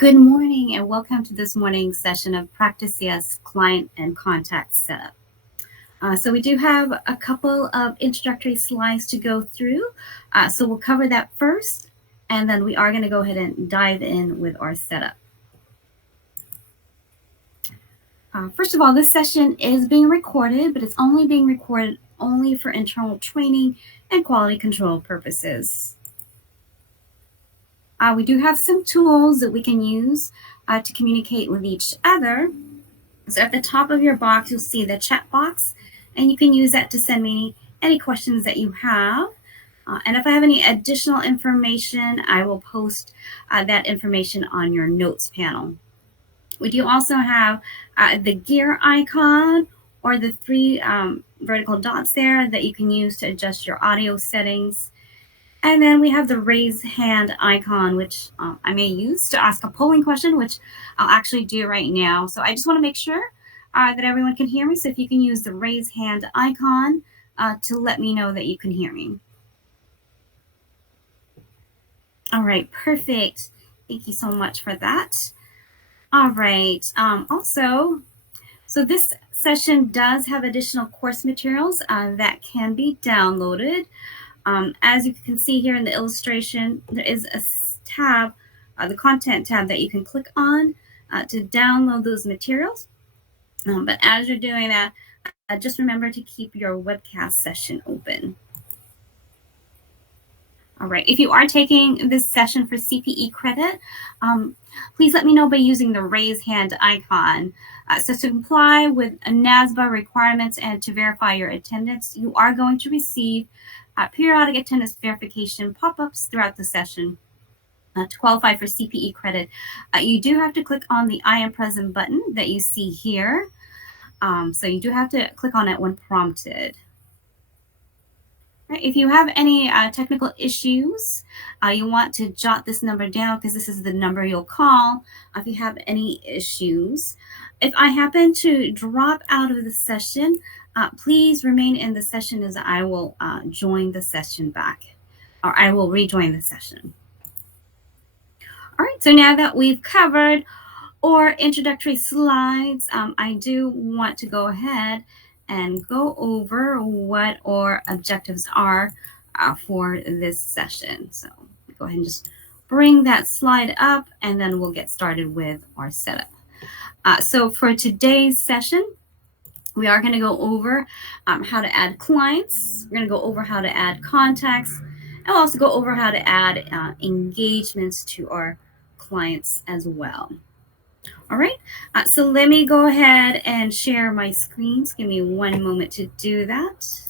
Good morning and welcome to this morning's session of Practice CS Client and Contact Setup. So we do have a couple of introductory slides to go through. So we'll cover that first, and then we are going to go ahead and dive in with our setup. First of all, this session is being recorded, but it's only being recorded only for internal training and quality control purposes. We do have some tools that we can use to communicate with each other. So at the top of your box, you'll see the chat box, and you can use that to send me any questions that you have. And if I have any additional information, I will post that information on your notes panel. We do also have the gear icon or the three vertical dots there that you can use to adjust your audio settings. And then we have the raise hand icon, which I may use to ask a polling question, which I'll actually do right now. So I just want to make sure that everyone can hear me. So if you can use the raise hand icon to let me know that you can hear me. All right, perfect. Thank you so much for that. All right. So this session does have additional course materials that can be downloaded. As you can see here in the illustration, there is a tab, the content tab that you can click on to download those materials. But as you're doing that, just remember to keep your webcast session open. All right, if you are taking this session for CPE credit, please let me know by using the raise hand icon. So to comply with NASBA requirements and to verify your attendance, you are going to receive periodic attendance verification pop-ups throughout the session. To qualify for CPE credit, you do have to click on the I am present button that you see here. So you do have to click on it when prompted. Right, if you have any technical issues, you want to jot this number down because this is the number you'll call if you have any issues. If I happen to drop out of the session, please remain in the session as I will join the session back, or I will rejoin the session. All right, so now that we've covered our introductory slides, I do want to go ahead and go over what our objectives are for this session. So go ahead and just bring that slide up, and then we'll get started with our setup. So for today's session, we are going to go over how to add clients. We're going to go over how to add contacts, and we'll also go over how to add engagements to our clients as well. All right, so let me go ahead and share my screens. Give me one moment to do that.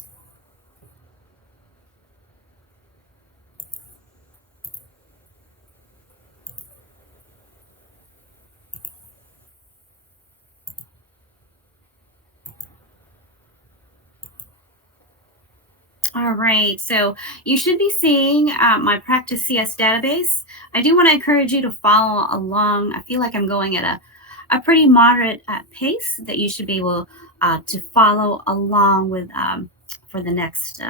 All right, so you should be seeing my Practice CS database. I do want to encourage you to follow along. I feel like I'm going at a pretty moderate pace that you should be able to follow along with for the next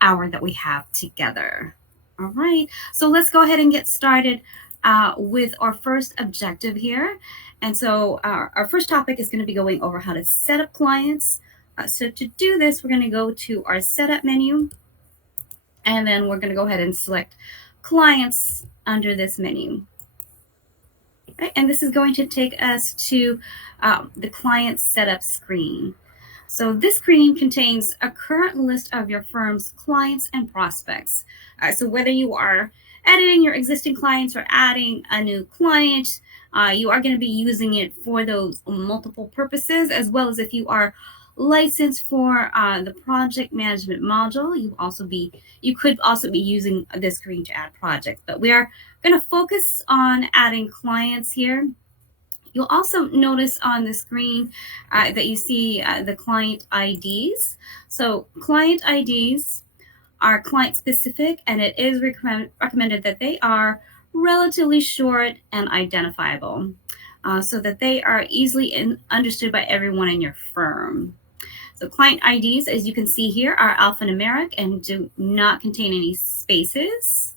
hour that we have together. All right, so let's go ahead and get started with our first objective here. And so our first topic is going to be going over how to set up clients. So to do this, we're going to go to our setup menu, and then we're going to go ahead and select clients under this menu. Right, and this is going to take us to the client setup screen. So this screen contains a current list of your firm's clients and prospects. So whether you are editing your existing clients or adding a new client, you are going to be using it for those multiple purposes, as well as if you are licensed for the project management module, you could also be using this screen to add projects. But we are going to focus on adding clients here. You'll also notice on the screen that you see the client IDs. So client IDs are client specific, and it is recommended that they are relatively short and identifiable so that they are easily understood by everyone in your firm. So client IDs, as you can see here, are alphanumeric and do not contain any spaces.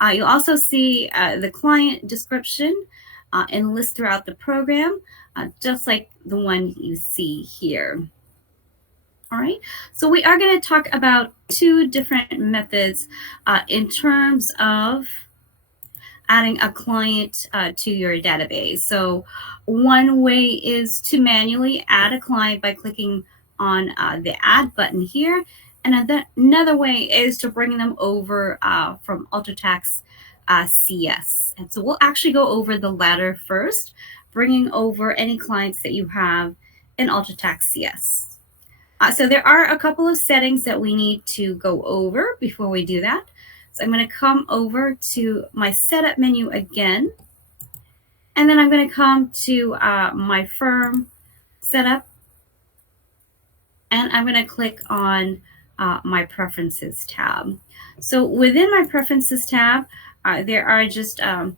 You'll also see the client description and list throughout the program, just like the one you see here. All right, so we are going to talk about two different methods in terms of adding a client to your database. So one way is to manually add a client by clicking on the add button here. And another way is to bring them over from UltraTax CS. And so we'll actually go over the latter first, bringing over any clients that you have in UltraTax CS. So there are a couple of settings that we need to go over before we do that. So I'm going to come over to my setup menu again, and then I'm going to come to my firm setup, and I'm going to click on my preferences tab. So within my preferences tab, there are just a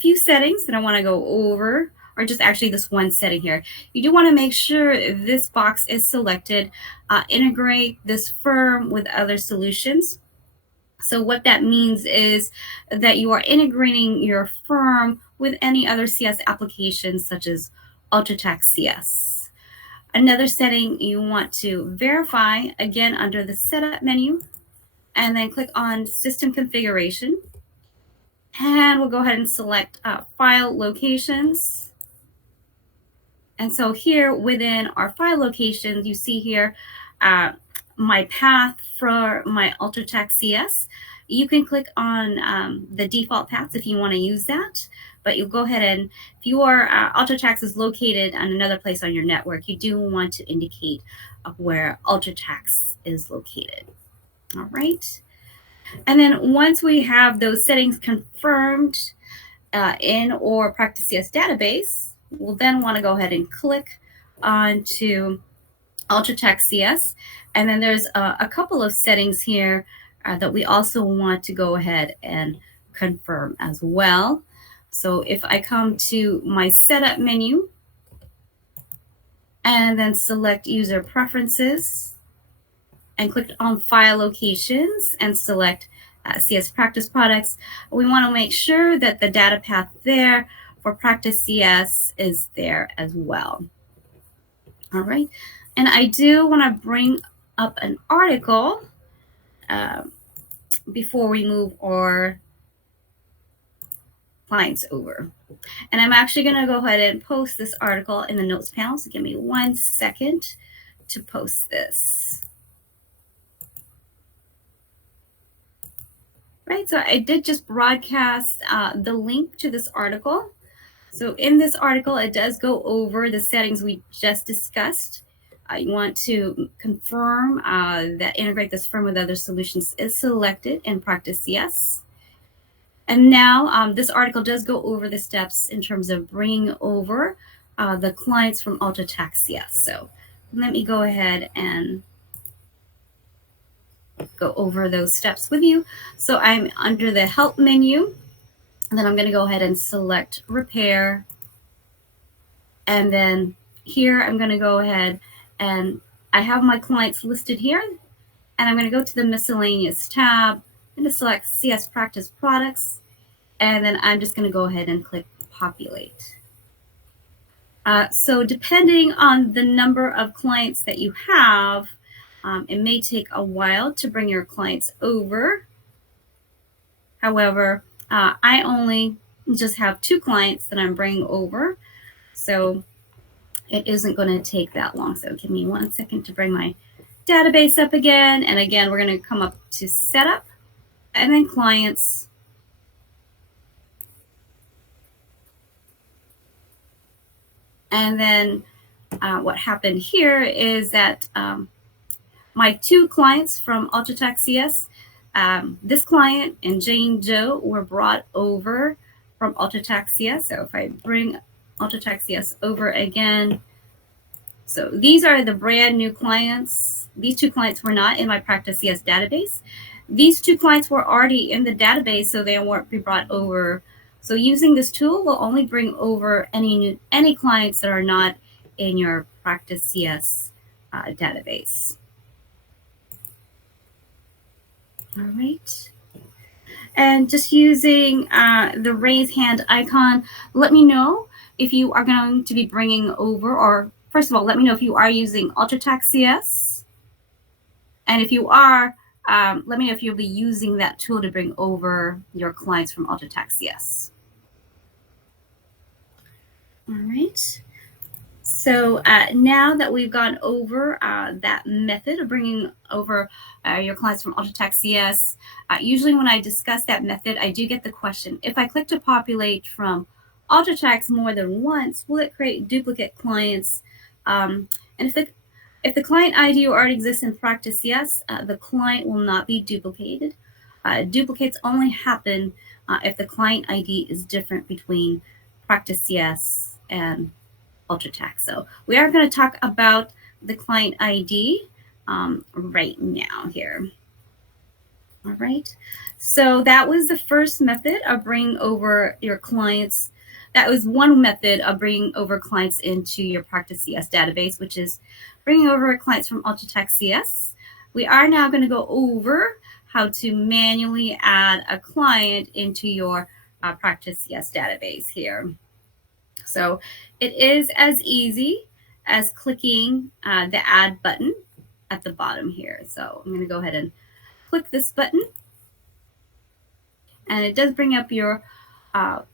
few settings that I want to go over, or just actually this one setting here. You do want to make sure this box is selected, integrate this firm with other solutions. So what that means is that you are integrating your firm with any other CS applications such as UltraTax CS. Another setting you want to verify, again under the setup menu, and then click on system configuration. And we'll go ahead and select file locations. And so here within our file locations, you see here my path for my UltraTax CS. You can click on the default paths if you want to use that, but you'll go ahead and if your UltraTax is located on another place on your network, you do want to indicate where UltraTax is located. All right. And then once we have those settings confirmed in our Practice CS database, we'll then want to go ahead and click onto UltraTax CS. And then there's a couple of settings here that we also want to go ahead and confirm as well. So if I come to my setup menu and then select user preferences and click on file locations and select CS Practice Products, we want to make sure that the data path there for Practice CS is there as well. All right. And I do want to bring up an article before we move our clients over. And I'm actually going to go ahead and post this article in the notes panel. So give me 1 second to post this. Right, so I did just broadcast the link to this article. So in this article, it does go over the settings we just discussed. You want to confirm that integrate this firm with other solutions is selected in Practice CS. And now this article does go over the steps in terms of bringing over the clients from UltraTax CS. So let me go ahead and go over those steps with you. So I'm under the help menu, and then I'm going to go ahead and select repair. And then here I'm going to go ahead and I have my clients listed here, and I'm going to go to the miscellaneous tab and to select CS Practice Products. And then I'm just going to go ahead and click populate. So depending on the number of clients that you have, it may take a while to bring your clients over. However, I only just have 2 clients that I'm bringing over, so it isn't going to take that long. So give me 1 second to bring my database up again. And again, we're going to come up to setup and then clients. And then what happened here is that my 2 clients from UltraTax CS, this client and Jane Joe were brought over from UltraTax CS. So if I bring UltraTax CS over again, so these are the brand new clients. These 2 clients were not in my Practice CS database. These 2 clients were already in the database, so they won't be brought over. So using this tool will only bring over any clients that are not in your Practice CS database. All right. And just using the raise hand icon, let me know if you are going to be bringing over, or first of all, let me know if you are using UltraTax CS. And if you are, let me know if you'll be using that tool to bring over your clients from UltraTax CS. All right. So now that we've gone over that method of bringing over your clients from UltraTax CS, usually when I discuss that method, I do get the question, if I click to populate from UltraTax more than once, will it create duplicate clients? And if the client ID already exists in Practice CS, the client will not be duplicated. Duplicates only happen if the client ID is different between Practice CS and UltraTax. So we are going to talk about the client ID right now here. All right. So that was the first method of bringing over your clients. That was one method of bringing over clients into your Practice CS database, which is bringing over clients from UltraTax CS. We are now going to go over how to manually add a client into your Practice CS database here. So it is as easy as clicking the add button at the bottom here. So I'm going to go ahead and click this button. And it does bring up your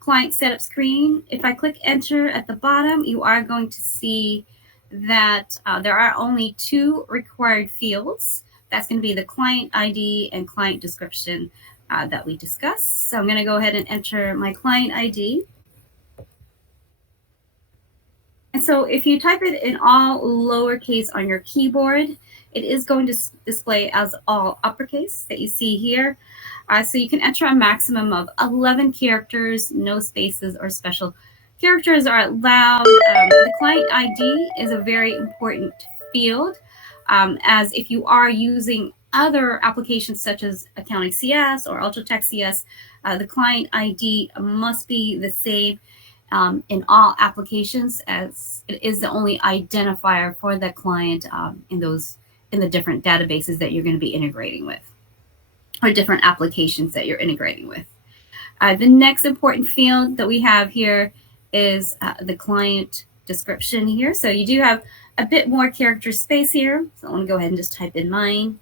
client setup screen. If I click enter at the bottom, you are going to see that there are only two required fields. That's going to be the client ID and client description that we discussed. So I'm going to go ahead and enter my client ID. And so if you type it in all lowercase on your keyboard, it is going to display as all uppercase that you see here. So you can enter a maximum of 11 characters, no spaces or special characters are allowed. The client ID is a very important field, as if you are using other applications such as Accounting CS or UltraTax CS, the client ID must be the same in all applications, as it is the only identifier for the client in the different databases that you're going to be integrating with, or different applications that you're integrating with. The next important field that we have here is the client description here. So you do have a bit more character space here. So I'm going to go ahead and just type in mine.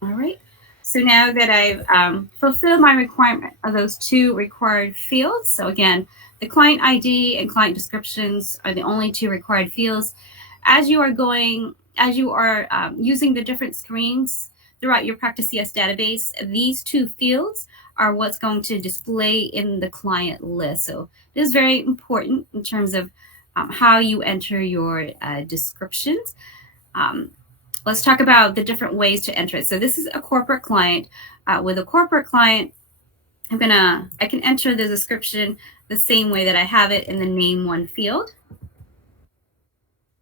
All right. So now that I've fulfilled my requirement of those two required fields, so again, the client ID and client descriptions are the only two required fields. As you are using the different screens throughout your Practice CS database, these two fields are what's going to display in the client list. So it is very important in terms of how you enter your descriptions. Let's talk about the different ways to enter it. So this is a corporate client. With a corporate client, I can enter the description the same way that I have it in the name one field.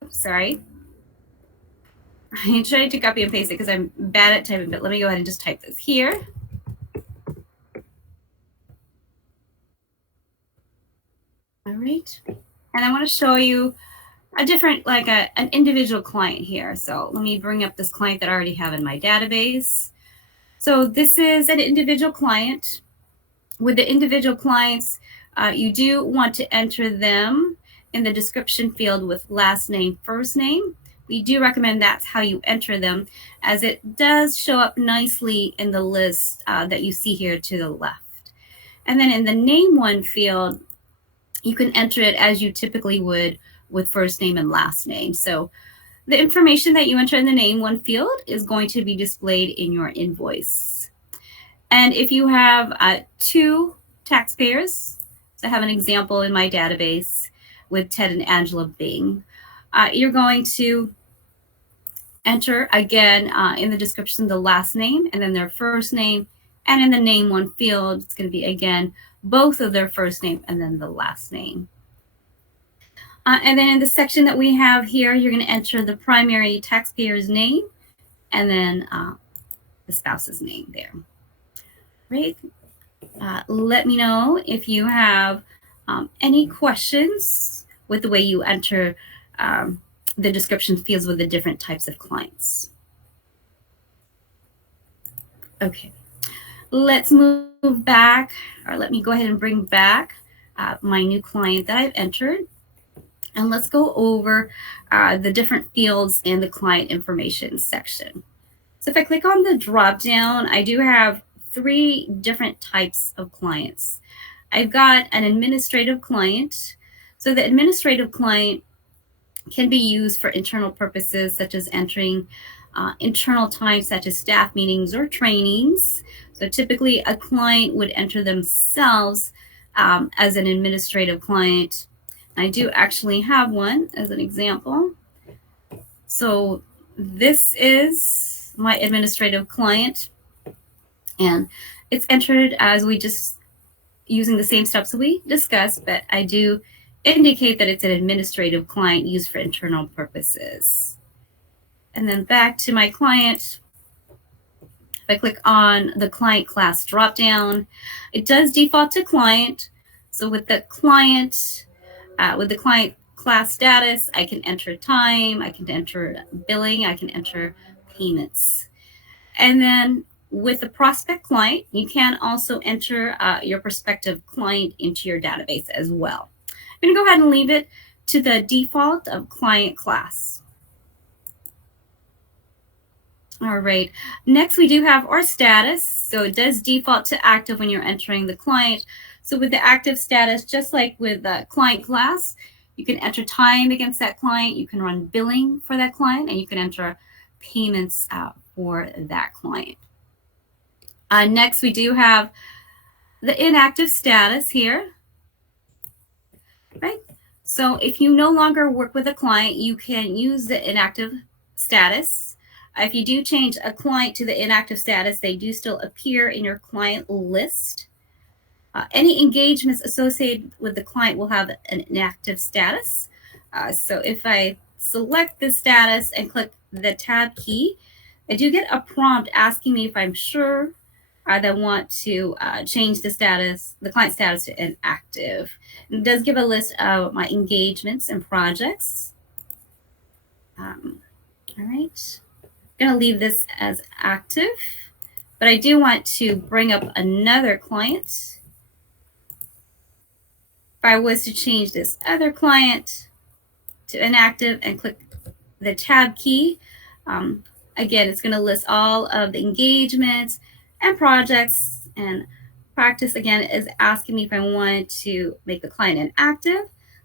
Oops, sorry. I tried to copy and paste it because I'm bad at typing, but let me go ahead and just type this here. All right. And I want to show you a different, like an individual client here. So let me bring up this client that I already have in my database. So this is an individual client. With the individual clients, you do want to enter them in the description field with last name, first name. We do recommend that's how you enter them, as it does show up nicely in the list that you see here to the left. And then in the name one field, you can enter it as you typically would with first name and last name. So the information that you enter in the name one field is going to be displayed in your invoice. And if you have two taxpayers, so I have an example in my database with Ted and Angela Bing, you're going to enter again in the description the last name and then their first name, and in the name one field, it's going to be again both of their first name and then the last name. And then in the section that we have here, you're going to enter the primary taxpayer's name and then the spouse's name there. Right? Let me know if you have any questions with the way you enter the description fields with the different types of clients. Okay, let's move back, or let me go ahead and bring back my new client that I've entered. And let's go over the different fields in the client information section. So if I click on the drop down, I do have 3 different types of clients. I've got an administrative client. So the administrative client can be used for internal purposes, such as entering internal time, such as staff meetings or trainings. So typically a client would enter themselves as an administrative client. I do actually have one as an example. So this is my administrative client, and it's entered as we just using the same steps we discussed, but I do indicate that it's an administrative client used for internal purposes. And then back to my client, if I click on the client class dropdown, it does default to client. So with the client class status, I can enter time, I can enter billing, I can enter payments. And then with the prospect client, you can also enter your prospective client into your database as well. I'm going to go ahead and leave it to the default of client class. All right, next we do have our status. So it does default to active when you're entering the client. So with the active status, just like with the client class, you can enter time against that client, you can run billing for that client, and you can enter payments for that client. Next, we do have the inactive status here, right? So if you no longer work with a client, you can use the inactive status. If you do change a client to the inactive status, they do still appear in your client list. Any engagements associated with the client will have an inactive status. So if I select this status and click the tab key, I do get a prompt asking me if I'm sure that want to change the client status to inactive. It does give a list of my engagements and projects. All right, I'm going to leave this as active, but I do want to bring up another client. If I was to change this other client to inactive and click the tab key, again, it's going to list all of the engagements and projects, and practice again is asking me if I want to make the client inactive,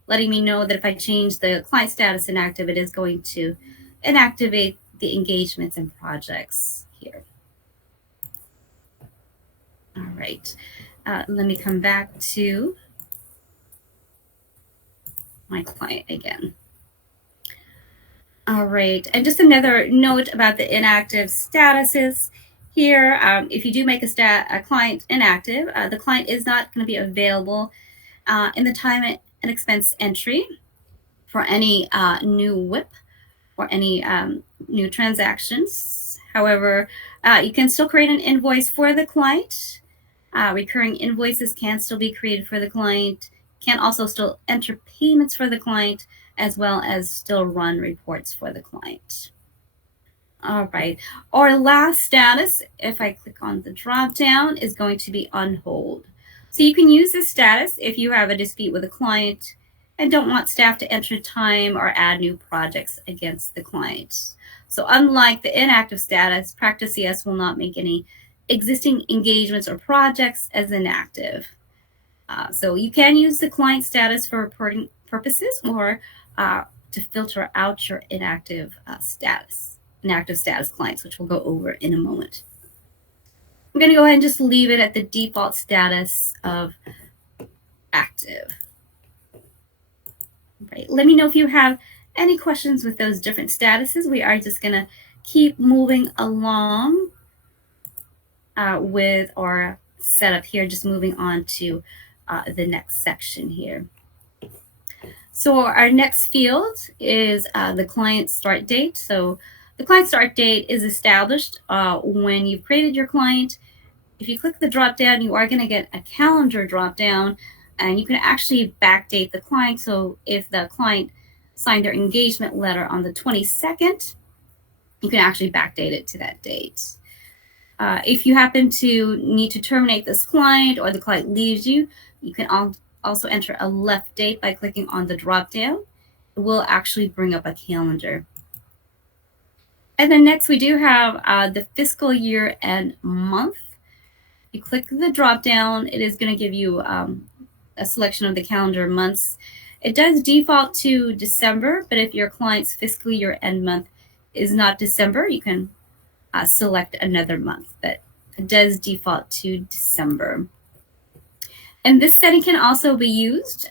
letting me know that if I change the client status inactive, it is going to inactivate the engagements and projects here. All right, let me come back to my client again. All right, and just another note about the inactive statuses here. If you do make a client inactive, the client is not going to be available in the time and expense entry for any new WIP or any new transactions. However, you can still create an invoice for the client. Recurring invoices can still be created for the client, can also still enter payments for the client, as well as still run reports for the client. All right, our last status, if I click on the drop down, is going to be on hold. So you can use this status if you have a dispute with a client and don't want staff to enter time or add new projects against the client. So unlike the inactive status, Practice CS will not make any existing engagements or projects as inactive. So you can use the client status for reporting purposes or to filter out your inactive status clients, which we'll go over in a moment. I'm going to go ahead and just leave it at the default status of active. Right. Let me know if you have any questions with those different statuses. We are just going to keep moving along with our setup here, just moving on to the next section here. So our next field is the client start date. So the client start date is established when you've created your client. If you click the drop down, you are going to get a calendar drop down, and you can actually backdate the client. So if the client signed their engagement letter on the 22nd, you can actually backdate it to that date. If you happen to need to terminate this client or the client leaves you, you can also enter a left date by clicking on the drop down. It will actually bring up a calendar. And then next we do have the fiscal year and month. You click the drop down, it is going to give you a selection of the calendar months. It does default to December, but if your client's fiscal year end month is not December, you can select another month, but it does default to December. And this setting can also be used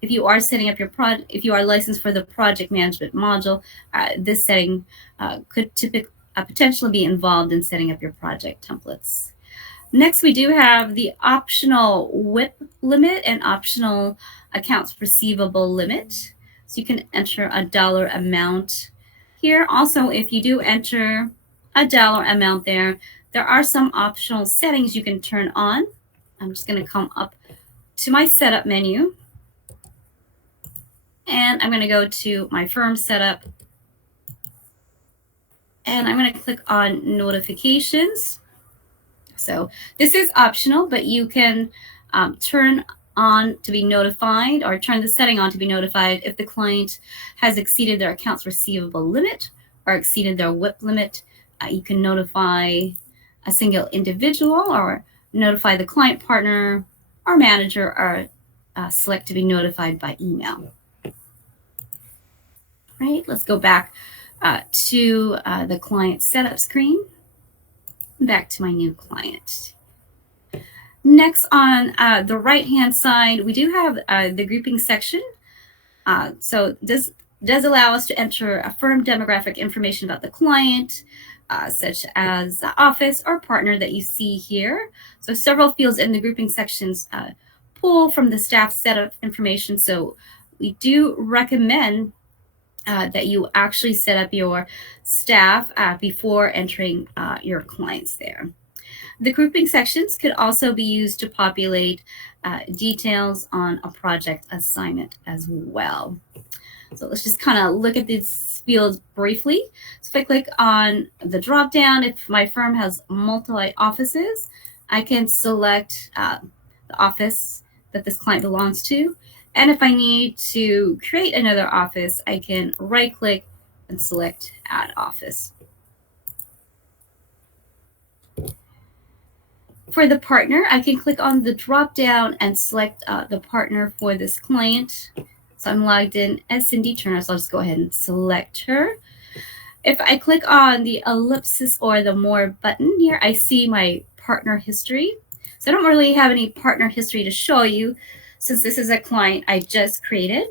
if you are setting up your project. If you are licensed for the project management module, this setting could potentially be involved in setting up your project templates. Next, we do have the optional WIP limit and optional accounts receivable limit. So you can enter a dollar amount here. Also, if you do enter a dollar amount there are some optional settings you can turn on. I'm just going to come up to my setup menu, and I'm going to go to my firm setup, and I'm going to click on notifications. So this is optional, but you can turn on to be notified, or turn the setting on to be notified if the client has exceeded their accounts receivable limit or exceeded their WIP limit. You can notify a single individual or notify the client partner or manager, or select to be notified by email. Right, let's go back to the client setup screen. Back to my new client. Next, on the right-hand side, we do have the grouping section. So this does allow us to enter a firm demographic information about the client, such as the office or partner that you see here. So several fields in the grouping sections pull from the staff setup information. So we do recommend that you actually set up your staff before entering your clients there. The grouping sections could also be used to populate details on a project assignment as well. So let's just kind of look at these fields briefly. So if I click on the drop down, if my firm has multi offices, I can select the office that this client belongs to. And if I need to create another office, I can right click and select add office. For the partner, I can click on the drop down and select the partner for this client. So I'm logged in as Cindy Turner, so I'll just go ahead and select her. If I click on the ellipsis or the more button here, I see my partner history. So I don't really have any partner history to show you, since this is a client I just created.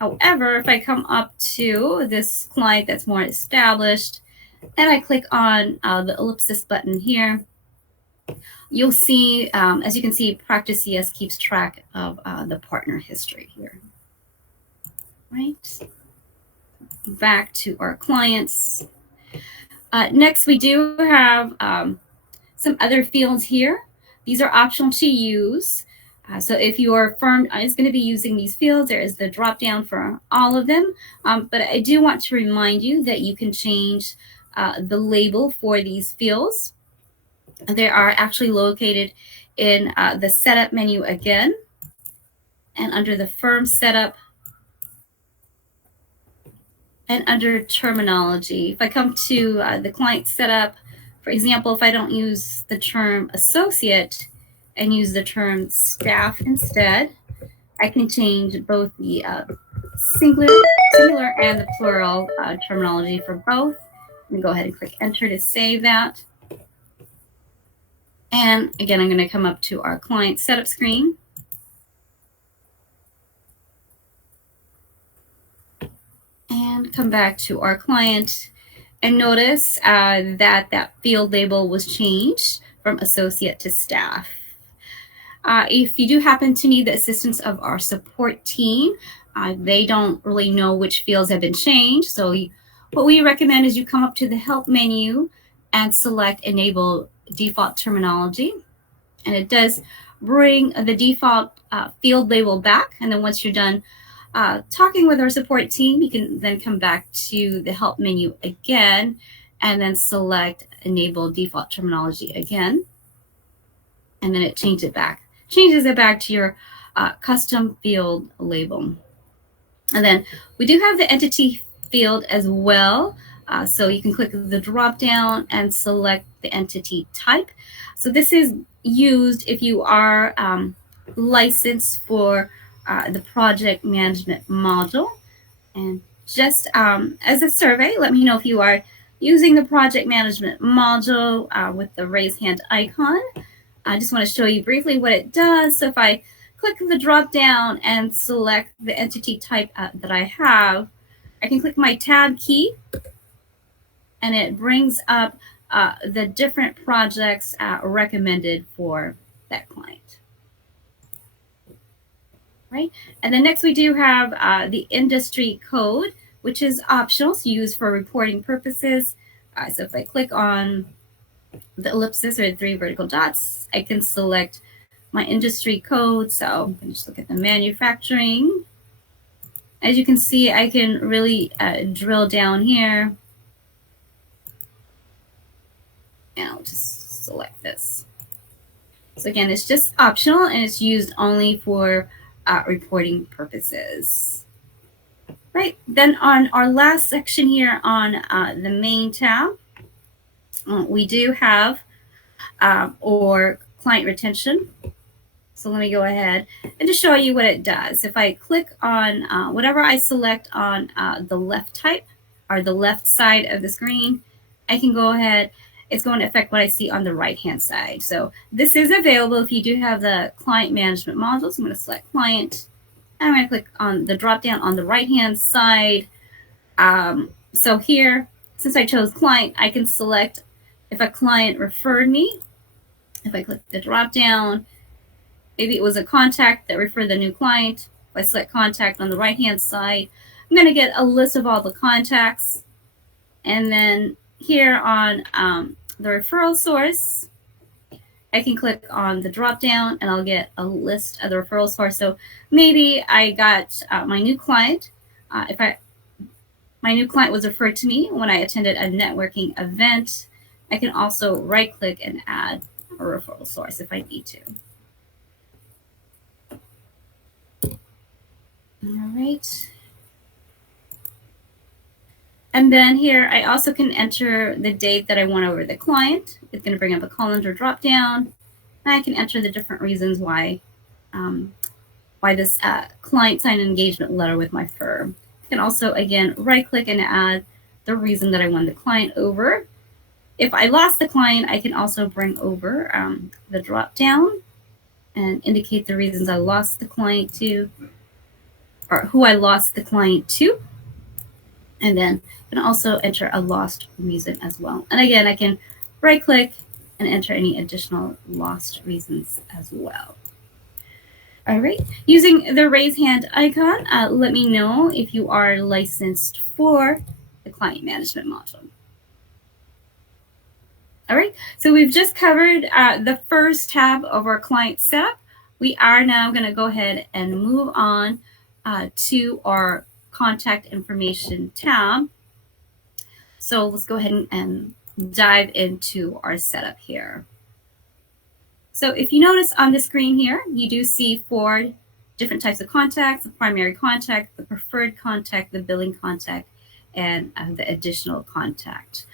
However, if I come up to this client that's more established and I click on the ellipsis button here, you'll see, as you can see, Practice CS keeps track of the partner history here. Right. Back to our clients. Next, we do have some other fields here. These are optional to use. So if your firm is going to be using these fields, there is the drop down for all of them. But I do want to remind you that you can change the label for these fields. They are actually located in the setup menu again, and under the firm setup and under terminology. If I come to the client setup, for example, if I don't use the term associate and use the term staff instead, I can change both the singular and the plural terminology for both. I'm going to go ahead and click enter to save that. And again, I'm going to come up to our client setup screen. And come back to our client and notice that field label was changed from associate to staff. If you do happen to need the assistance of our support team, they don't really know which fields have been changed. So what we recommend is you come up to the help menu and select enable default terminology. And it does bring the default field label back. And then once you're done talking with our support team, you can then come back to the help menu again and then select enable default terminology again. And then it changes it back to your custom field label. And then we do have the entity field as well. So you can click the drop down and select the entity type. So this is used if you are licensed for the project management module. And just as a survey, let me know if you are using the project management module with the raise hand icon. I just want to show you briefly what it does. So if I click the drop down and select the entity type that I have, I can click my tab key and it brings up the different projects recommended for that client. Right? And then next we do have the industry code, which is optional, so used for reporting purposes. So if I click on the ellipsis or the 3 vertical dots, I can select my industry code. So I'm going to just look at the manufacturing. As you can see, I can really drill down here. And I'll just select this. So again, it's just optional and it's used only for reporting purposes. Right, then on our last section here on the main tab, we do have or client retention. So let me go ahead and just show you what it does. If I click on whatever I select on the left type or the left side of the screen, I can go ahead. It's going to affect what I see on the right-hand side. So this is available if you do have the client management module. So I'm going to select client. I'm going to click on the drop down on the right-hand side. So here, since I chose client, I can select if a client referred me. If I click the drop down, maybe it was a contact that referred the new client. If I select contact on the right-hand side, I'm going to get a list of all the contacts. And then here on the referral source, I can click on the drop down and I'll get a list of the referral source. So maybe I got my new client. My new client was referred to me when I attended a networking event. I can also right click and add a referral source if I need to. All right. And then here, I also can enter the date that I went over the client. It's going to bring up a calendar drop down. And I can enter the different reasons why this client signed an engagement letter with my firm. I can also, again, right click and add the reason that I won the client over. If I lost the client, I can also bring over the drop down and indicate the reasons I lost the client to, or who I lost the client to. And then I can also enter a lost reason as well. And again, I can right click and enter any additional lost reasons as well. All right, using the raise hand icon, let me know if you are licensed for the client management module. All right, so we've just covered the first tab of our client setup. We are now going to go ahead and move on to our contact information tab. So let's go ahead and dive into our setup here. So if you notice on the screen here, you do see 4 different types of contacts: the primary contact, the preferred contact, the billing contact, and the additional contact.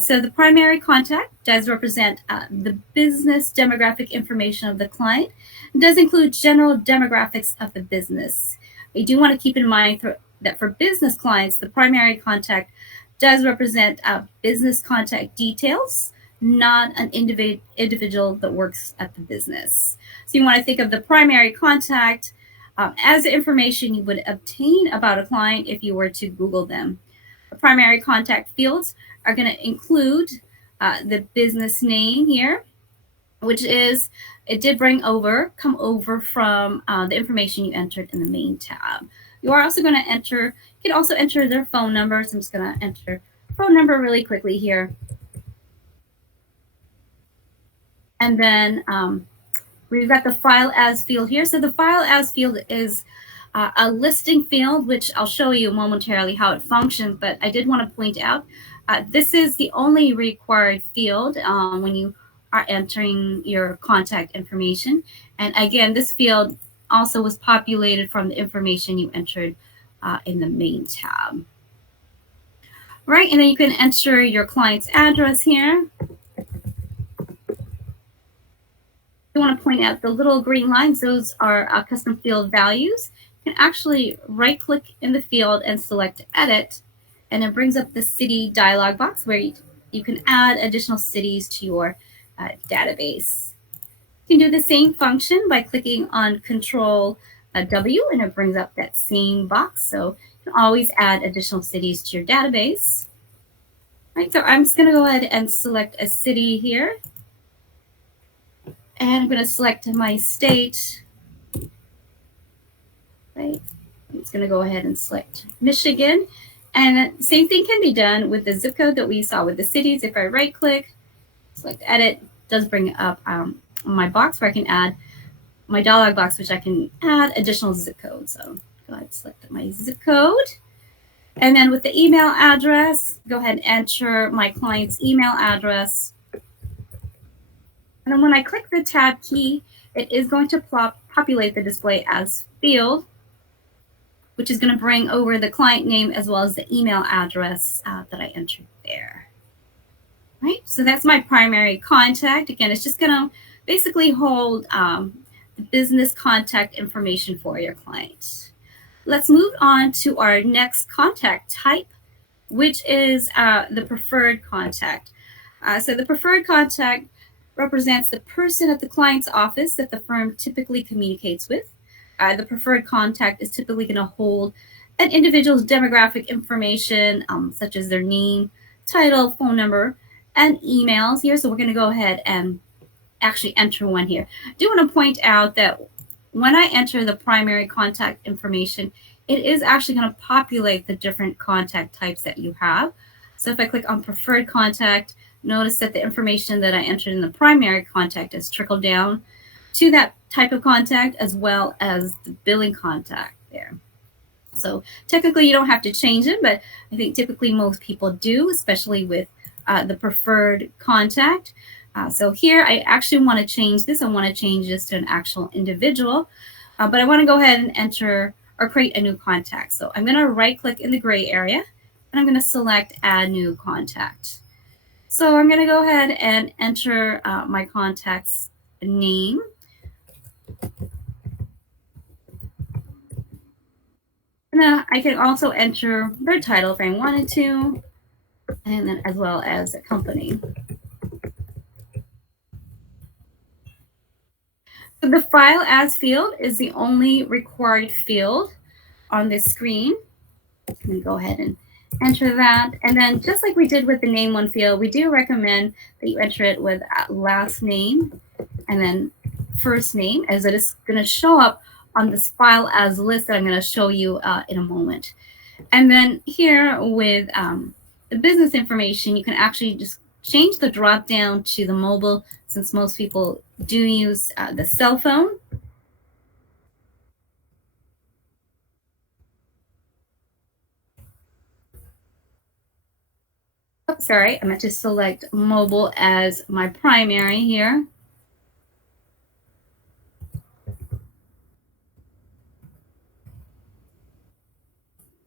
So the primary contact does represent the business demographic information of the client. It does include general demographics of the business. We do want to keep in mind that for business clients, the primary contact does represent business contact details, not an individual that works at the business. So you want to think of the primary contact as the information you would obtain about a client if you were to Google them. The primary contact fields are going to include the business name here, which is, it did come over from the information you entered in the main tab. You are also going to you can also enter their phone numbers. I'm just going to enter phone number really quickly here. And then we've got the file as field here. So the file as field is a listing field, which I'll show you momentarily how it functions, but I did want to point out this is the only required field when you are entering your contact information. And again, this field also was populated from the information you entered in the main tab. Right, and then you can enter your client's address here. I want to point out the little green lines, those are custom field values. You can actually right click in the field and select edit, and it brings up the city dialog box where you can add additional cities to your database. You can do the same function by clicking on Control W, and it brings up that same box. So you can always add additional cities to your database. Right, so I'm just going to go ahead and select a city here. And I'm going to select my state. Right. I'm just going to go ahead and select Michigan. And the same thing can be done with the zip code that we saw with the cities. If I right click, select edit, it does bring up my box where I can add my dialog box, which I can add additional zip codes. So go ahead and select my zip code. And then with the email address, go ahead and enter my client's email address. And then when I click the tab key, it is going to populate the display as field, which is going to bring over the client name as well as the email address that I entered there. Right, so that's my primary contact. Again, it's just going to basically hold the business contact information for your client. Let's move on to our next contact type, which is the preferred contact. So the preferred contact represents the person at the client's office that the firm typically communicates with. The preferred contact is typically going to hold an individual's demographic information, such as their name, title, phone number, and emails here. So we're going to go ahead and actually enter one here. I do want to point out that when I enter the primary contact information, it is actually going to populate the different contact types that you have. So if I click on preferred contact, notice that the information that I entered in the primary contact is trickled down to that type of contact as well as the billing contact there. So technically you don't have to change it, but I think typically most people do, especially with the preferred contact. So here I actually want to change this. I want to change this to an actual individual, but I want to go ahead and enter or create a new contact. So I'm going to right click in the gray area and I'm going to select add new contact. So I'm going to go ahead and enter my contact's name. And then I can also enter their title if I wanted to, and then as well as a company. So the file as field is the only required field on this screen. I'm going to go ahead and enter that. And then just like we did with the name one field, we do recommend that you enter it with last name and then first name, as it is going to show up on this file as list that I'm going to show you in a moment. And then here with the business information, you can actually just change the drop down to the mobile, since most people do use the cell phone. Oh, sorry, I meant to select mobile as my primary here.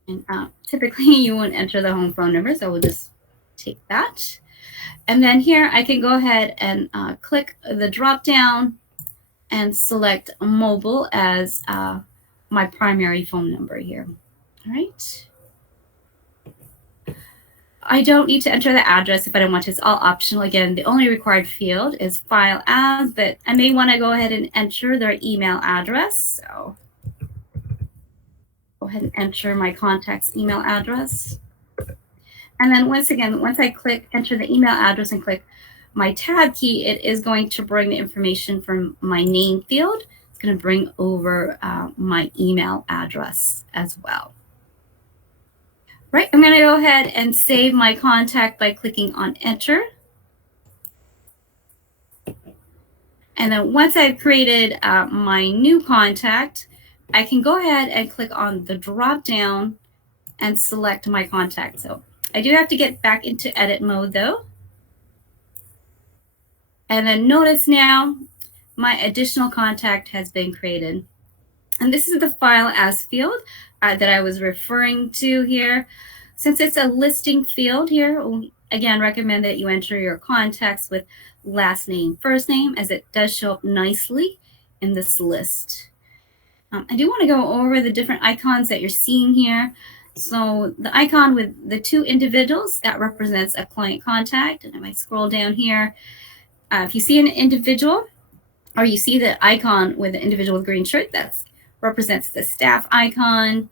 And typically you won't enter the home phone number, so we'll just take that. And then here I can go ahead and click the drop down and select mobile as my primary phone number here. All right. I don't need to enter the address if I don't want to. It's all optional. Again, the only required field is file as, but I may want to go ahead and enter their email address. So go ahead and enter my contact's email address. And then once again, once I click enter the email address and click my tab key, it is going to bring the information from my name field. It's going to bring over my email address as well. Right, I'm going to go ahead and save my contact by clicking on enter. And then once I've created my new contact, I can go ahead and click on the drop down and select my contact. So I do have to get back into edit mode though. And then notice now my additional contact has been created. And this is the file as field that I was referring to here. Since it's a listing field here, we again recommend that you enter your contacts with last name, first name, as it does show up nicely in this list. I do want to go over the different icons that you're seeing here. So the icon with the two individuals, that represents a client contact. And if I scroll down here, if you see an individual, or you see the icon with the individual with green shirt, that represents the staff icon.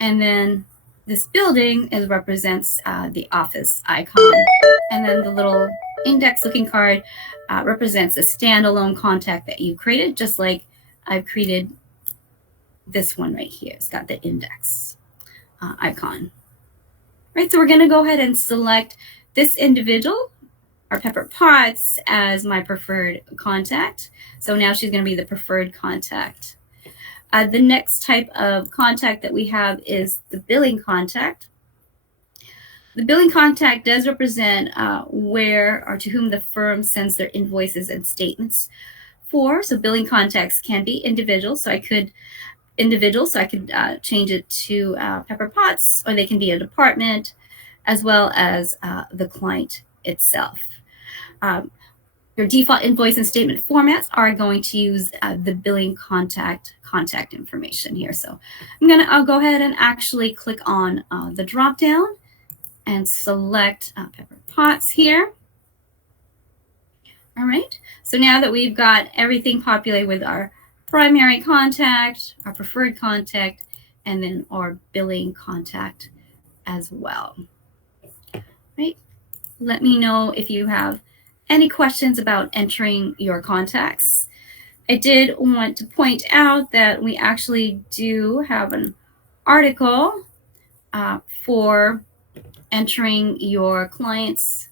And then this building represents the office icon. And then the little index looking card represents a standalone contact that you created, just like I've created this one right here. It's got the index icon. Right, so we're going to go ahead and select this individual, our Pepper Potts, as my preferred contact. So now she's going to be the preferred contact. The next type of contact that we have is the billing contact. The billing contact does represent where or to whom the firm sends their invoices and statements for. So billing contacts can be individuals. So I could change it to Pepper Potts, or they can be a department, as well as the client itself. Your default invoice and statement formats are going to use the billing contact information here. So I'll go ahead and actually click on the drop down and select Pepper Potts here. All right, so now that we've got everything populated with our primary contact, our preferred contact, and then our billing contact as well. Right, let me know if you have any questions about entering your contacts. I did want to point out that we actually do have an article for entering your clients.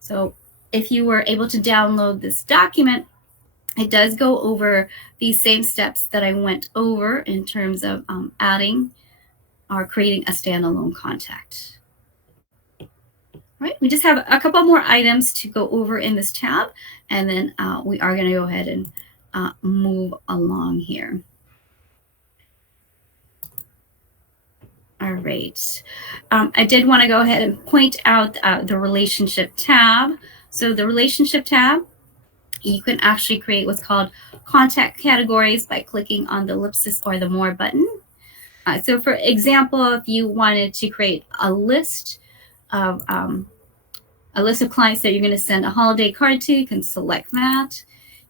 So if you were able to download this document, it does go over these same steps that I went over in terms of adding or creating a standalone contact. Right, we just have a couple more items to go over in this tab, and then we are going to go ahead and move along here. All right, I did want to go ahead and point out the relationship tab. So the relationship tab, you can actually create what's called contact categories by clicking on the ellipsis or the more button. So for example, if you wanted to create a list of clients that you're going to send a holiday card to, you can select that.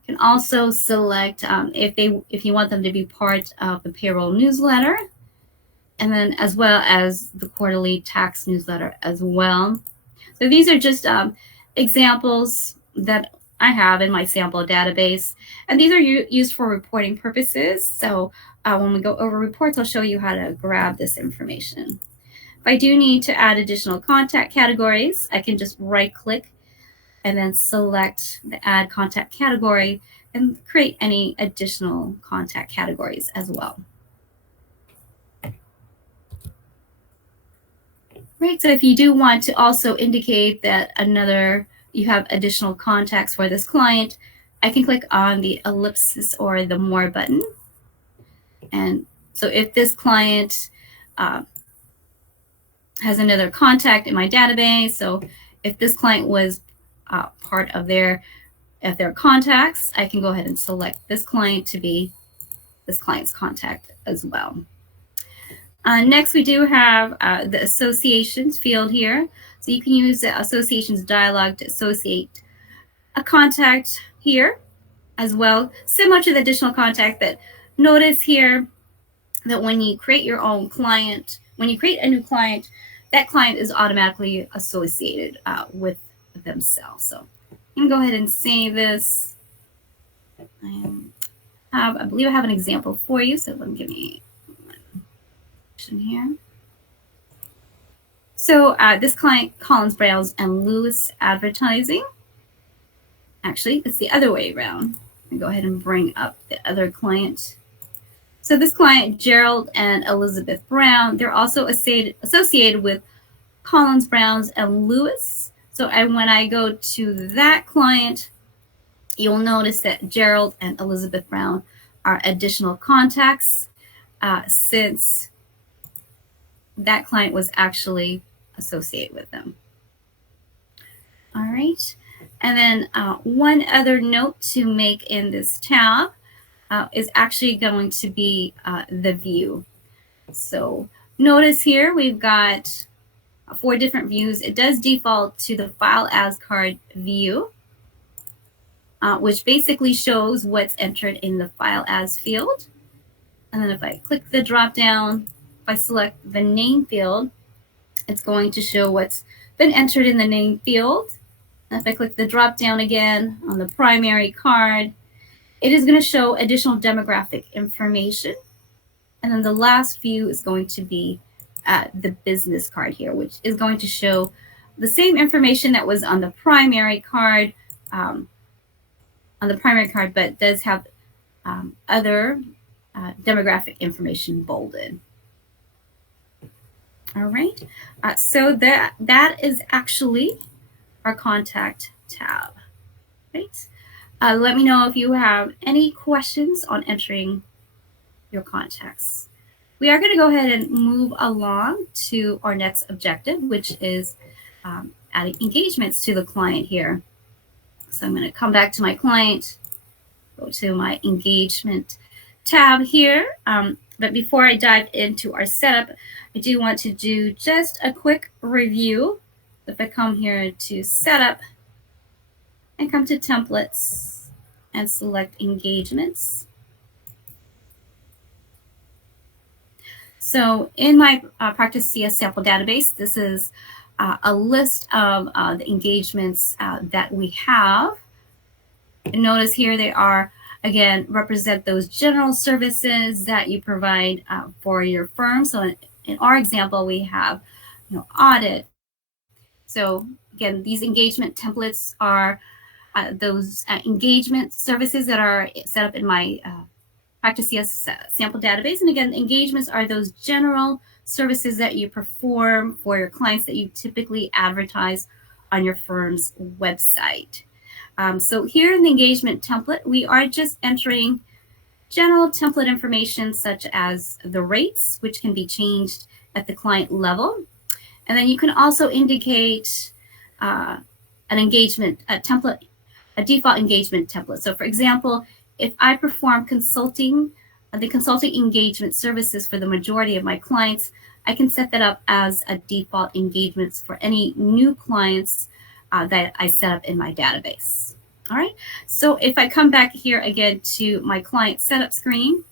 You can also select if you want them to be part of the payroll newsletter, and then as well as the quarterly tax newsletter as well. So these are just examples that I have in my sample database, and these are used for reporting purposes. So when we go over reports, I'll show you how to grab this information. If I do need to add additional contact categories, I can just right click and then select the add contact category and create any additional contact categories as well. Right, so if you do want to also indicate that you have additional contacts for this client, I can click on the ellipsis or the more button. And so if this client has another contact in my database, so if this client was part of their contacts, I can go ahead and select this client to be this client's contact as well. Next, we do have the associations field here. So you can use the associations dialog to associate a contact here as well, similar to the additional contact. That notice here that when you create your own client, when you create a new client, that client is automatically associated with themselves. So I'm going to go ahead and save this. I believe I have an example for you, so let me give me here. So this client, Collins Browse and Lewis Advertising. Actually, it's the other way around. Go ahead and bring up the other client. So this client, Gerald and Elizabeth Brown, they're also associated with Collins, Browns, and Lewis. So when I go to that client, you'll notice that Gerald and Elizabeth Brown are additional contacts since that client was actually associated with them. All right. And then one other note to make in this tab is actually going to be the view. So notice here we've got 4 different views. It does default to the file as card view, which basically shows what's entered in the file as field. And then if I click the drop down, if I select the name field, it's going to show what's been entered in the name field. And if I click the drop down again on the primary card, it is going to show additional demographic information. And then the last view is going to be the business card here, which is going to show the same information that was on the primary card, but does have other demographic information bolded. All right, so that is actually our contact tab, right? Let me know if you have any questions on entering your contacts. We are going to go ahead and move along to our next objective, which is adding engagements to the client here. So I'm going to come back to my client, go to my engagement tab here. But before I dive into our setup, I do want to do just a quick review. If I come here to setup and come to templates and select engagements. So in my Practice CS sample database, this is a list of the engagements that we have. And notice here they are, again, represent those general services that you provide for your firm. So in our example, we have audit. So again, these engagement templates are those engagement services that are set up in my Practice CS sample database. And again, engagements are those general services that you perform for your clients that you typically advertise on your firm's website. So here in the engagement template, we are just entering general template information such as the rates, which can be changed at the client level. And then you can also indicate an engagement template, a default engagement template. So for example, if I perform the consulting engagement services for the majority of my clients, I can set that up as a default engagements for any new clients that I set up in my database. All right, so if I come back here again to my client setup screen,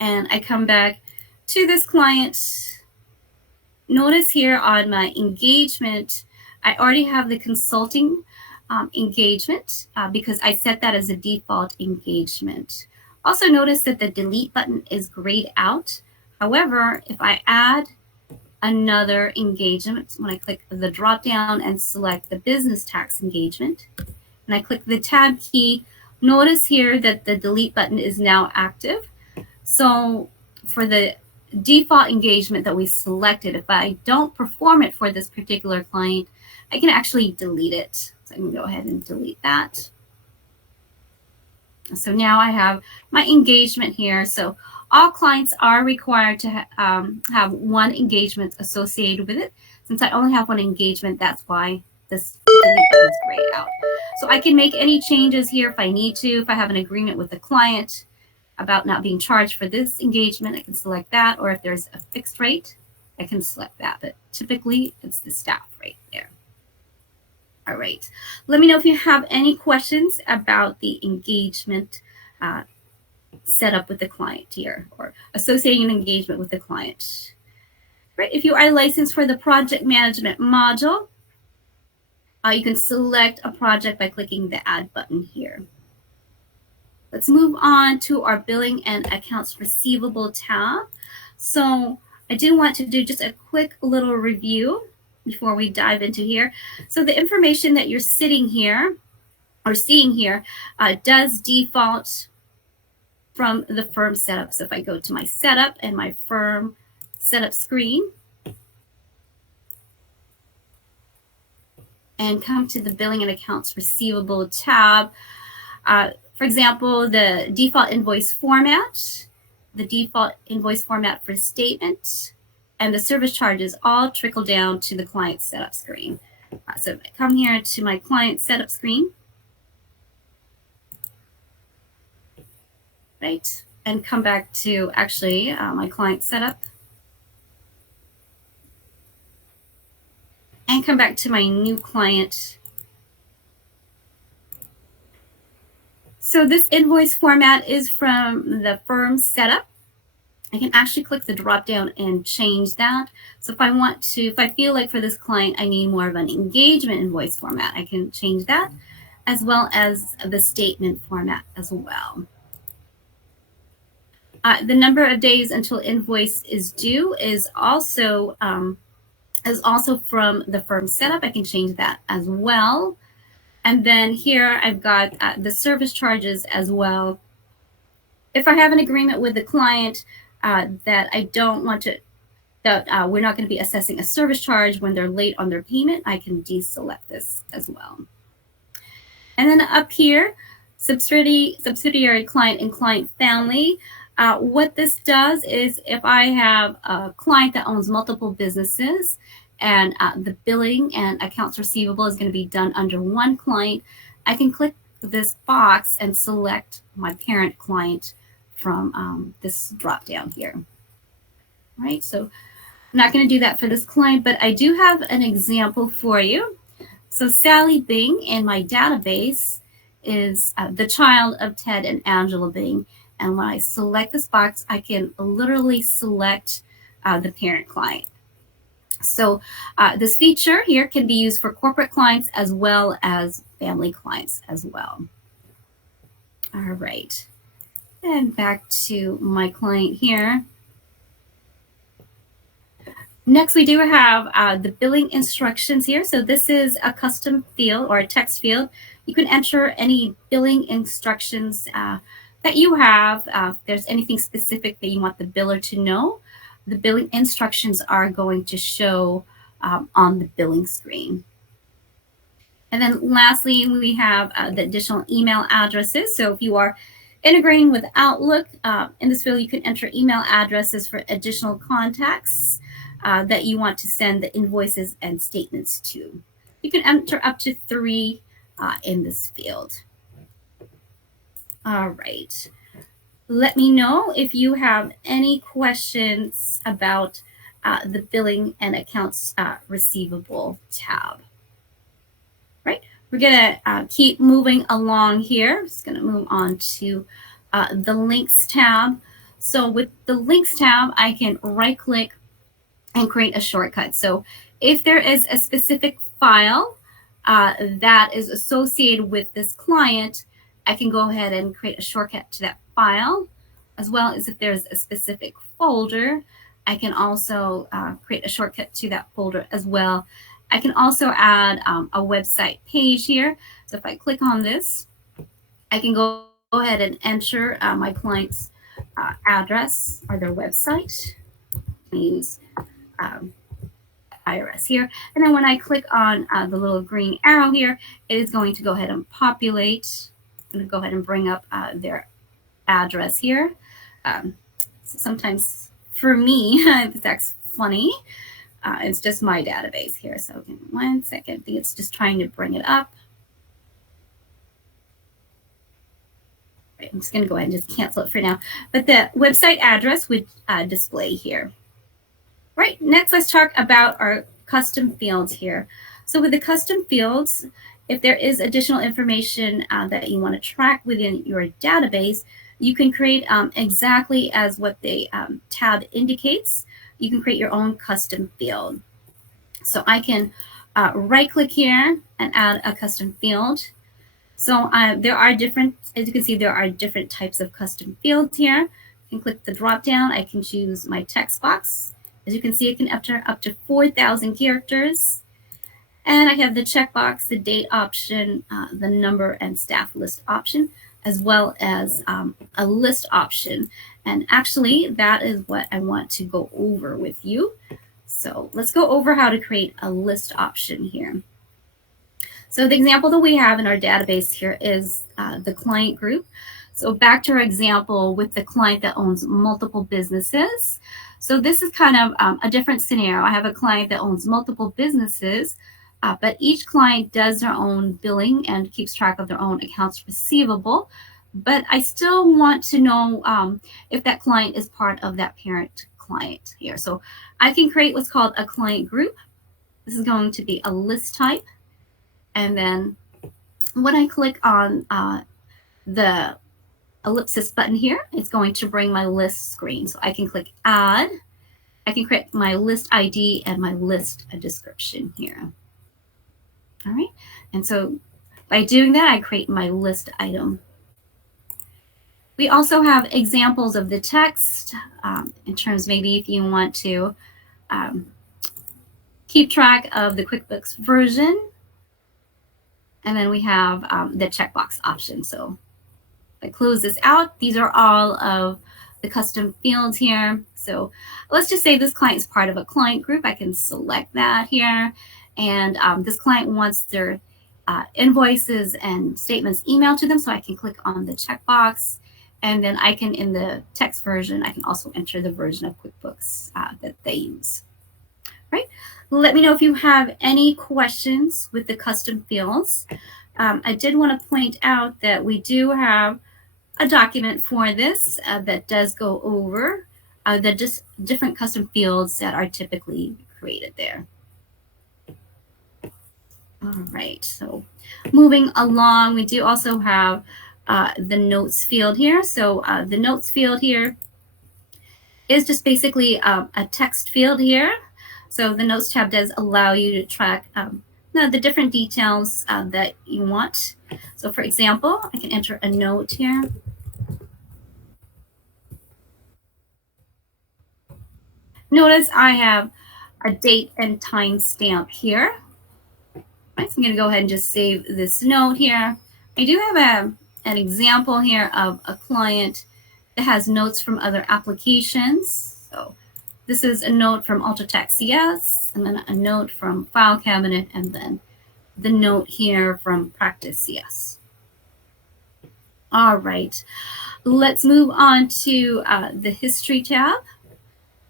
and I come back to this client, notice here on my engagement, I already have the consulting engagement because I set that as a default engagement. Also notice that the delete button is grayed out. However, if I add another engagement, when I click the drop down and select the business tax engagement, and I click the tab key, notice here that the delete button is now active. So for the default engagement that we selected, if I don't perform it for this particular client, I can actually delete it. So I can go ahead and delete that. So now I have my engagement here. So all clients are required to have one engagement associated with it. Since I only have one engagement, that's why this delete button is grayed out. So I can make any changes here if I need to. If I have an agreement with the client about not being charged for this engagement, I can select that. Or if there's a fixed rate, I can select that. But typically, it's the staff rate there. All right. Let me know if you have any questions about the engagement setup with the client here, or associating an engagement with the client. Right. If you are licensed for the project management module, you can select a project by clicking the add button here. Let's move on to our billing and accounts receivable tab. So I do want to do just a quick little review. before we dive into here. So the information that you're sitting here or seeing here does default from the firm setup. So if I go to my setup and my firm setup screen and come to the billing and accounts receivable tab, for example, the default invoice format, the default invoice format for statement, and the service charges all trickle down to the client setup screen. So if I come here to my client setup screen, right, and come back to actually my client setup, and come back to my new client. So this invoice format is from the firm setup. I can actually click the drop down and change that. So if I want to, if I feel like for this client, I need more of an engagement invoice format, I can change that, as well as the statement format as well. The number of days until invoice is due is also from the firm setup. I can change that as well. And then here I've got the service charges as well. If I have an agreement with the client that I don't want to, that we're not going to be assessing a service charge when they're late on their payment, I can deselect this as well. And then up here, subsidiary client and client family. What this does is if I have a client that owns multiple businesses and the billing and accounts receivable is going to be done under one client, I can click this box and select my parent client from this drop down here. All right, so I'm not going to do that for this client, but I do have an example for you. So Sally Bing in my database is the child of Ted and Angela Bing. And when I select this box, I can literally select the parent client. So this feature here can be used for corporate clients as well as family clients as well. All right. And back to my client here. Next, we do have the billing instructions here. So this is a custom field or a text field. You can enter any billing instructions that you have. If there's anything specific that you want the biller to know, the billing instructions are going to show on the billing screen. And then lastly, we have the additional email addresses. So if you are integrating with Outlook, in this field, you can enter email addresses for additional contacts that you want to send the invoices and statements to. You can enter up to 3 in this field. All right. Let me know if you have any questions about the billing and accounts receivable tab. Right. We're going to keep moving along here. I'm just going to move on to the links tab. So with the links tab, I can right click and create a shortcut. So if there is a specific file that is associated with this client, I can go ahead and create a shortcut to that file, as well as if there's a specific folder, I can also create a shortcut to that folder as well. I can also add a website page here. So if I click on this, I can go ahead and enter my client's address or their website. I use IRS here. And then when I click on the little green arrow here, it is going to go ahead and populate. I'm going to go ahead and bring up their address here. So sometimes for me, that's funny. It's just my database here. So give me 1 second. I think it's just trying to bring it up. Right, I'm just going to go ahead and just cancel it for now. But the website address would display here. Right, next let's talk about our custom fields here. So with the custom fields, if there is additional information that you want to track within your database, you can create exactly as what the tab indicates. You can create your own custom field. So I can right click here and add a custom field. So there are different, as you can see, there are different types of custom fields here. I can click the drop down. I can choose my text box. As you can see, it can enter up to 4,000 characters. And I have the checkbox, the date option, the number and staff list option, as well as a list option. And actually, that is what I want to go over with you. So let's go over how to create a list option here. So the example that we have in our database here is the client group. So back to our example with the client that owns multiple businesses. So this is kind of a different scenario. I have a client that owns multiple businesses, but each client does their own billing and keeps track of their own accounts receivable. But I still want to know if that client is part of that parent client here. So I can create what's called a client group. This is going to be a list type. And then when I click on the ellipsis button here, it's going to bring my list screen. So I can click add. I can create my list ID and my list description here. All right. And so by doing that, I create my list item. We also have examples of the text in terms maybe if you want to keep track of the QuickBooks version. And then we have the checkbox option. So if I close this out, these are all of the custom fields here. So let's just say this client is part of a client group. I can select that here. And this client wants their invoices and statements emailed to them. So I can click on the checkbox. And then I can, in the text version, I can also enter the version of QuickBooks that they use. Right? Let me know if you have any questions with the custom fields. I did want to point out that we do have a document for this that does go over the different custom fields that are typically created there. All right, so moving along, we do also have the notes field here. So the notes field here is just basically a text field here. So the Notes tab does allow you to track the different details that you want. So for example, I can enter a note here. Notice I have a date and time stamp here. Right, so I'm going to go ahead and just save this note here. I do have an example here of a client that has notes from other applications. So this is a note from UltraTax CS, and then a note from File Cabinet, and then the note here from Practice CS. All right, let's move on to the History tab.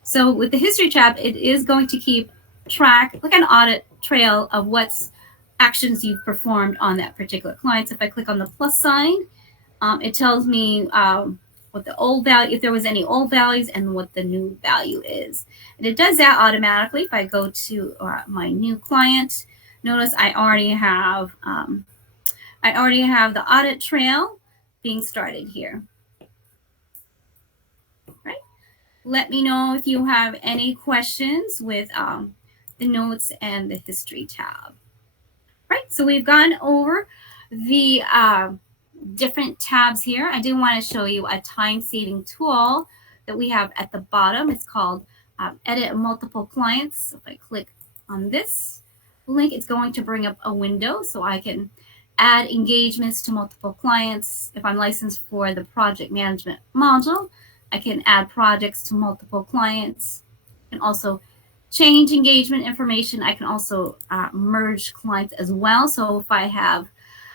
So with the History tab, it is going to keep track, like an audit trail of what's actions you've performed on that particular client. So if I click on the plus sign, it tells me what the old value, if there was any old values, and what the new value is. And it does that automatically. If I go to my new client, notice I already have the audit trail being started here. Right. Let me know if you have any questions with the notes and the history tab. Right. So we've gone over the different tabs here. I do want to show you a time-saving tool that we have at the bottom. It's called Edit Multiple Clients. So if I click on this link, it's going to bring up a window so I can add engagements to multiple clients. If I'm licensed for the project management module, I can add projects to multiple clients. I can also change engagement information. I can also merge clients as well. So if I have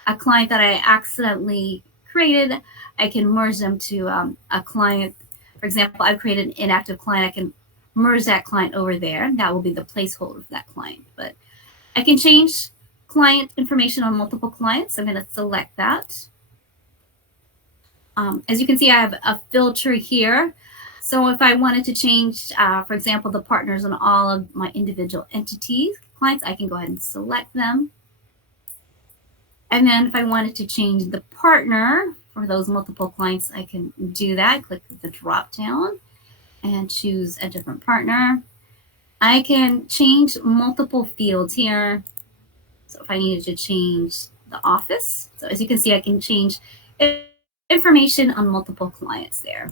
a client that I accidentally created, I can merge them to a client. For example, I've created an inactive client. I can merge that client over there. That will be the placeholder for that client. But I can change client information on multiple clients. I'm going to select that. As you can see, I have a filter here. So if I wanted to change, for example, the partners on all of my individual entities clients, I can go ahead and select them. And then if I wanted to change the partner for those multiple clients, I can do that. Click the drop down and choose a different partner. I can change multiple fields here. So if I needed to change the office, so as you can see, I can change information on multiple clients there.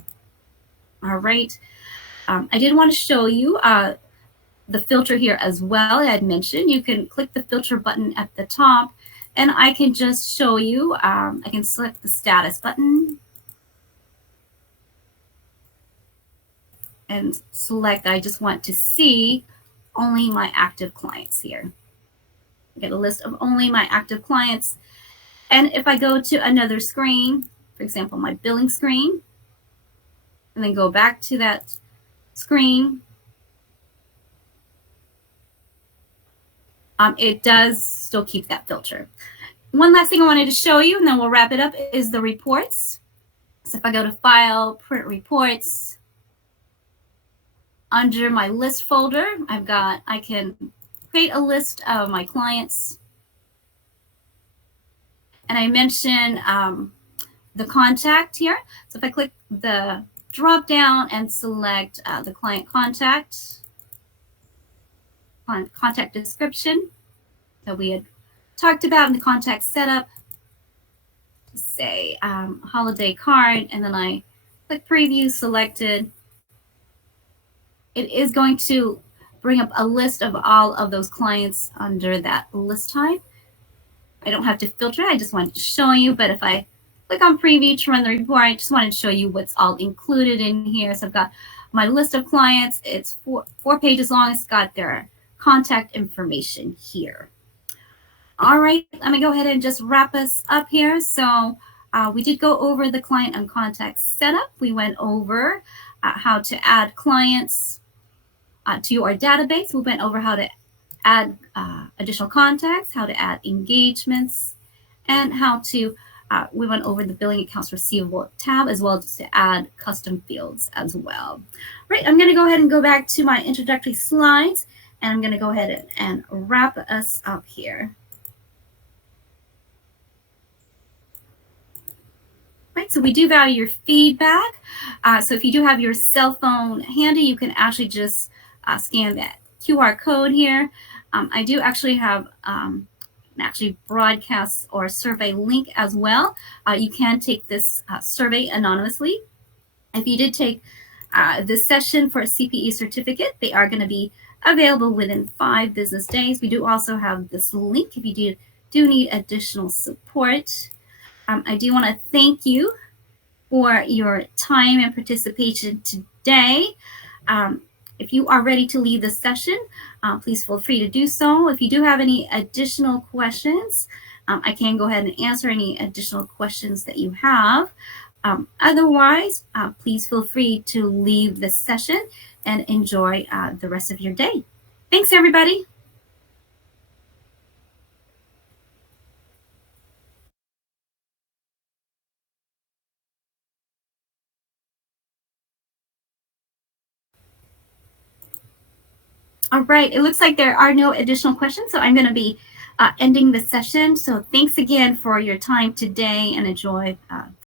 All right. I did want to show you the filter here as well. I had mentioned you can click the filter button at the top, and I can just show you. I can select the status button and select I just want to see only my active clients here. Get a list of only my active clients. And if I go to another screen, for example, my billing screen, and then go back to that screen, it does still keep that filter. One last thing I wanted to show you, and then we'll wrap it up, is the reports. So if I go to File, Print Reports, under my list folder, I can create a list of my clients. And I mentioned the contact here. So if I click the drop down and select the client contact description that we had talked about in the contact setup, say holiday card, and then I click preview selected, it is going to bring up a list of all of those clients under that list type. I don't have to filter it. I just wanted to show you, but if I click on preview to run the report, I just wanted to show you what's all included in here. So I've got my list of clients. It's four pages long. It's got their contact information here. All right, let me go ahead and just wrap us up here. So we did go over the client and contact setup. We went over how to add clients to your database. We went over how to add additional contacts, how to add engagements, and how to, we went over the billing accounts receivable tab, as well as to add custom fields as well. Right, I'm going to go ahead and go back to my introductory slides, and I'm going to go ahead and wrap us up here. Right, so we do value your feedback. So if you do have your cell phone handy, you can actually just scan that QR code here. I do actually have actually broadcast or survey link as well. You can take this survey anonymously. If you did take this session for a CPE certificate, they are going to be available within 5 business days. We do also have this link if you do need additional support. I do want to thank you for your time and participation today. If you are ready to leave the session, please feel free to do so. If you do have any additional questions, I can go ahead and answer any additional questions that you have. Otherwise, please feel free to leave the session and enjoy the rest of your day. Thanks, everybody. All right, it looks like there are no additional questions, so I'm going to be ending the session. So thanks again for your time today, and enjoy